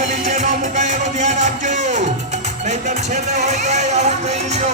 પગ નીચે ન મુકાય એનું ધ્યાન આપજો, નહીતર છેલ્લે હોય તો આઉટ થઈ જશો.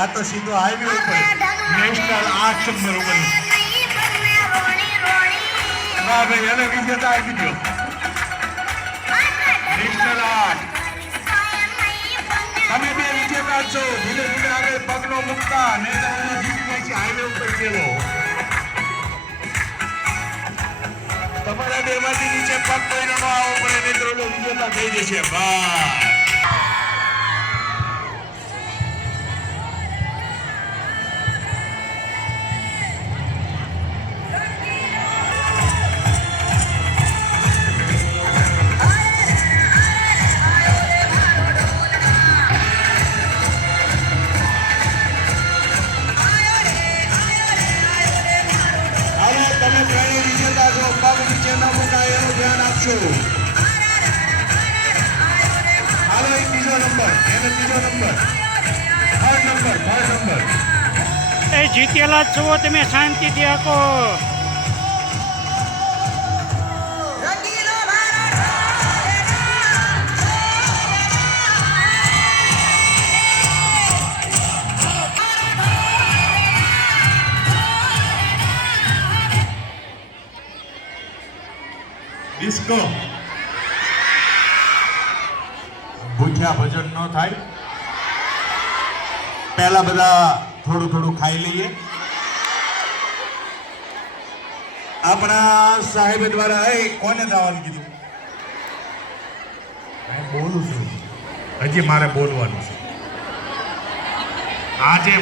આ તો સીધો હાઈવે ઉપર નેશનલ 8 નંબર ઉપર. ના ભાઈ એને વિજેતા આપી દો. નેશનલ 8 તમે બે વિજેતા છો. ધીરે ધીરે આગળ પગનો મુકતા નહીં તો જીતી જાય છે. હાઈવે ઉપર ચેલો તમારા બેમાંથી નીચે પગ કોઈનો ન આવવો પડે, મિત્રો વિજેતા થઈ જશે. બસ હાલો એક બીજો નંબર, એને ત્રીજો નંબર, થર્ડ નંબર. એ જીતેલા જ છો તમે, શાંતિથી આખો. ડિસ્કો ભૂખ્યા ભજન ન થાય. પહેલા બધા થોડું થોડું ખાઈ લઈએ. આપણા સાહેબ દ્વારા કોને જવાનું કીધું? બોલું છું, હજી મારે બોલવાનું છે. આજે